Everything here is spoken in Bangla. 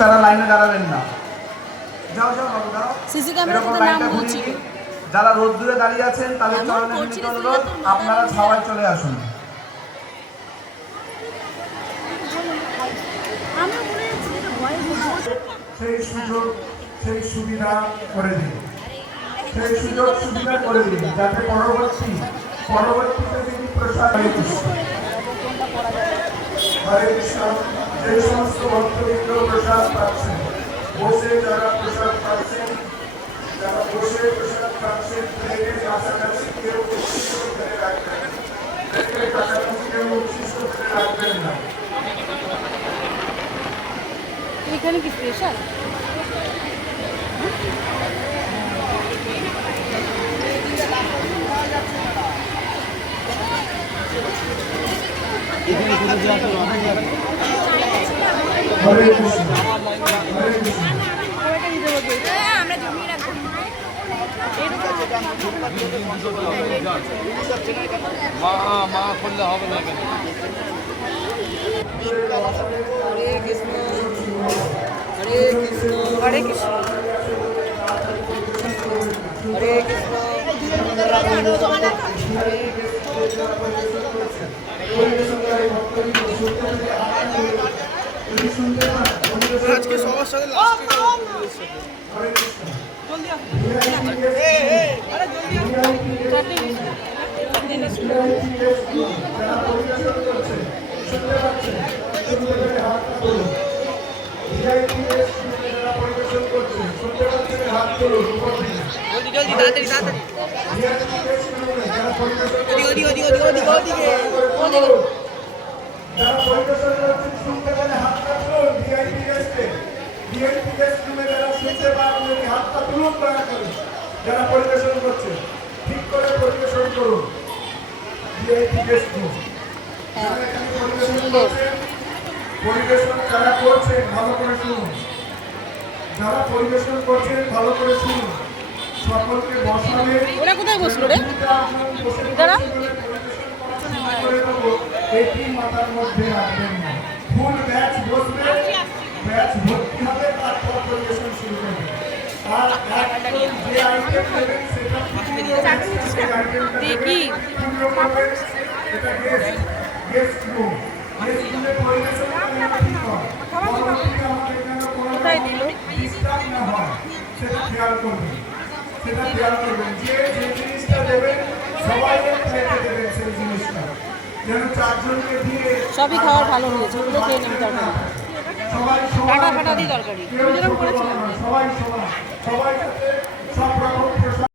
তারা লাইনে দাঁড়াবেন না। যাও যাও বাবু দাও। সিসি ক্যামেরাতে নাম বলছি। যারা রোদ দূরে দাঁড়িয়ে আছেন তাদের চরণে বিনীত অনুরোধ আপনারা ছাওয়ায় চলে আসুন। সেই সুযোগ সেই সুবিধা করে দিন, সেই সুযোগ সুবিধা করে দিন যাতে পরবর্তীতে তিনি প্রসাদ হরে কৃষ্ণ যে সমস্ত ভক্তবৃন্দ প্রসাদ পাচ্ছেন, বসে যারা প্রসাদ পাচ্ছেন, যারা বসে প্রসাদ পাচ্ছেন প্লেটের কাছাকাছি কেউ উচ্ছিষ্ট করে রাখবেন, প্লেটের কাছাকাছি কেউ উচ্ছিষ্ট করে রাখবেন না। এখানে কি স্পেশাল? হরে কৃষ্ণ হরে কৃষ্ণ। আমরা জমিয়ে রাখবো। মা করলে হবে না কেন? হরে কৃষ্ণ হরে কৃষ্ণ হরে কৃষ্ণ হরে কৃষ্ণ। আজকে সবার সাথে জলদি তাড়াতাড়ি তাড়াতাড়ি যারা পরিবেশন করছেন শুনতে পেলে হাতটা তুলুন। ভিআইপি গেস্ট রুমে যারা শুনতে পাবেন হাতটা তুলুন দয়া করে। যারা পরিবেশন করছেন ঠিক করে পরিবেশন করুন। ভিআইপি গেস্ট রুম যারা এখানে পরিবেশন করছেন, পরিবেশন যারা করছেন ভালো করে শুনুন। যারা পরিবেশন করছেন ভালো করে শুনুন। সকলকে বসাবে। ওরা কোথায় বসলো রে? যারা এটি মাথার মধ্যে রাখবেন না। ফুল ব্যাচ বসবে, ব্যাচ ভর্তি হবে, তারপর পরিবেশন শুরু করবে। আর যে আইটেম দেবেন সেটা দেখি এটা গেস্ট রুম। গেস্ট রুমে পরিবেশন ঠিক হয়। পরবর্তীতে আমাদের যেন কোনো ডিস্টার্ব না হয় সেটা খেয়াল করবেন। যে জিনিসটা দেবেন সবাই প্লেটে দেবেন সেই জিনিসটা, যেন চারজনকে দিয়ে সবই খাওয়ার ভালো হয়েছে। ওগুলো খেয়ে নেবে তরকারি। সবাই কাটা ফাটা দিয়ে তরকারি যেরকম করেছিলাম।